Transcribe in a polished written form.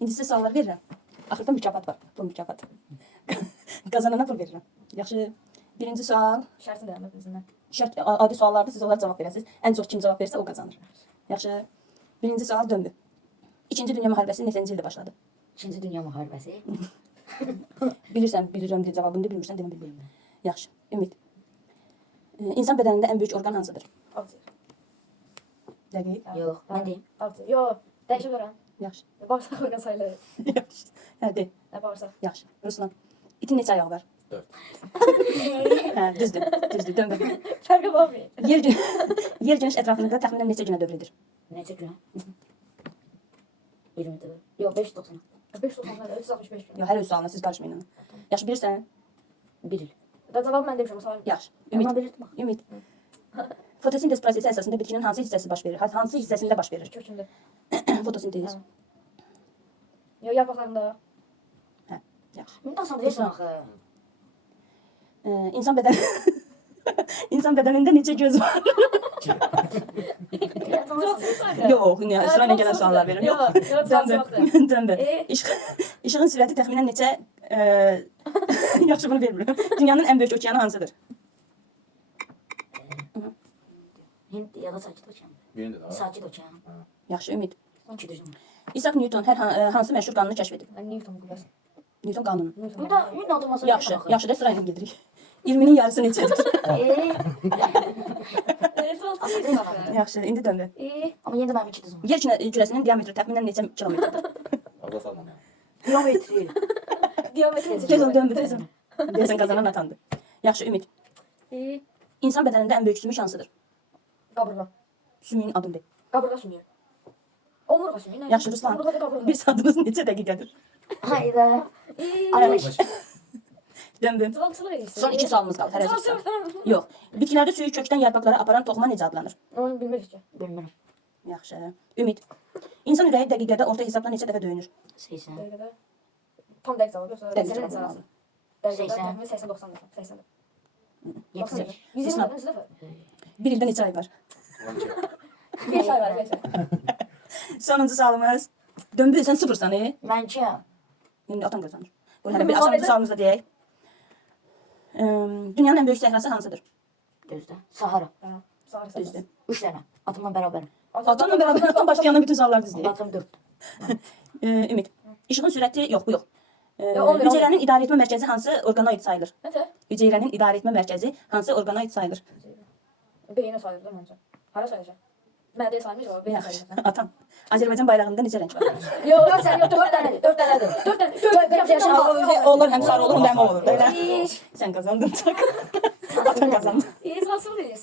İndi sizə suallar verirəm. Axırda mükafat var. Bu mükafat. Qazanana pul verirəm. Yaxşı. Birinci sual. Şərti də əmək bizimlə. Şərt adi suallarda siz onlara cavab verəsiniz. Ən çox kim cavab verirsə o qazanır. Yaxşı. Birinci sual döndü. İkinci Dünya müharibəsi neçənci ildə başladı? İkinci Dünya müharibəsi. Bilirsən, bilirəm deyə cavabını da bilmirsən demə bilmirəm. Yaxşı. Ümid. İnsan bədənində ən böyük orqan hansıdır? Akciğer. Dəqiq. Yox, mən deyim. Akciğer. Yo, dəyişə bilərəm. Yaxşı. Bağırsaq orqan sayılır. Yaxşı. Hə, de. Nə bağırsaq? Yaxşı. Ruslan. İtin neçə ayağı var? 4. Hə, düzdür. Düzdür. Döndür. Fərqi var mı? Yer günəş ətrafında təxminən neçə günə dövr edir? Neçə gün? 20 dəqiqə. Yox, 5.90. 590 365 gün. Yox, hər öz sualına siz qarışmayın. Yaxşı, bilirsən? 1 il. Da cavab mən demişəm, sayın. Yaxşı. Amma Ümid. bilirdim. Ümid. Fotosintez prosesi əsasında bitkinin hansı hissəsi baş verir? Hansı hissəsində baş verir? Kökündə. Fotosintez. Yo, yarpaqlarında. Hə. Yaxşı. İndi asan deyirsən axı. İnsan bədən İnsan bədənində neçə göz var? Yox, sırayla gələn suallar verirəm. Yox. Döndür. İşığın sürəti təxminən neçə yaxşı bunu vermirəm. Dünyanın ən böyük okeanı hansıdır? Hind ya da Sakit okean. Birini də. Sakit okean. Yaxşı, Ümid. 2 düzgün. İsaac Newton hansı məşhur qanunu kəşf edib? Newton qüvvəsi. Newton qanunu. Bu da ünlü adamasa Yaxşı, yaxşı da sırayla gedirik. 20'nin yarısı neçədir? Yaxşı, indi döndür. Amma yenə də mənim 2 düzgün. Yer kürəsinin diametri təxminən neçə kilometrdir? Abla salmam ya. Kilometri. Diametri Tez ol, döndür, tez ol. Deyəsən qazanan atandır. Yaxşı, Ümid. İnsan bədənində ən böyük sümük hansıdır? Qaburğa. Sümüyün adını de. Qaburğa sümüyü. Omurğa sümüyü. Yaxşı, Ruslan. Bir saatimiz neçə dəqiqədir? Hayda. 60. Döndür. Cavabçılıq edirsən. Son 2 sualımız qaldı. Hər sual. Yox. Bitkilərdə suyu kökdən yarpaqlara aparan toxuma necə adlanır? Onu bilmirik ki. Bilmirəm. Yaxşı. Ümid. İnsan ürəyi dəqiqədə orta hesabla neçə dəfə döyünür? 80. Dəqiqədə. Tam dəqiq cavab yoxsa Dəqiq neçə cavab lazım? lazım. Dəqiqədə 80. təxminən 80-90 dəfə. 80 dəfə. 70. 120 dəfə, 100 dəfə. Bir ildə neçə ay var? 12. 5 ay var, 5 ay. Sonuncu sualımız. Döndür, sən sıfırsan, Mən 2 am. İndi atan qazanır. Bu hələ bir aşağıdakı sualımızda deyək. Dünyanın ən böyük səhrası hansıdır? Gözdə. Sahara. Sarı Düzdür. 3 dənə. Atımla bərabər. Atanla beraber atan başqa yana bütün suallar düzdür. Atım 4. Ümid. İşığın sürəti yox, bu yox. 11. Hüceyrənin idarə etmə mərkəzi hansı orqana aid sayılır? Nətə? Hüceyrənin idarə etmə mərkəzi hansı orqana aid sayılır? Beyinə sayılır da məncə. Hara sayılacaq? Mədə sayılmış o, beyinə Yaxşı. sayılacaq. Atan. Azərbaycan bayrağında neçə rəng var? Yox, 4 sən yox, 4 dənədir, 4 dənədir. 4 dənə. Olur, həm sarı olur, həm də olur. Sən qazandın. Atan qazandı. İyi, nasıl deyirsən?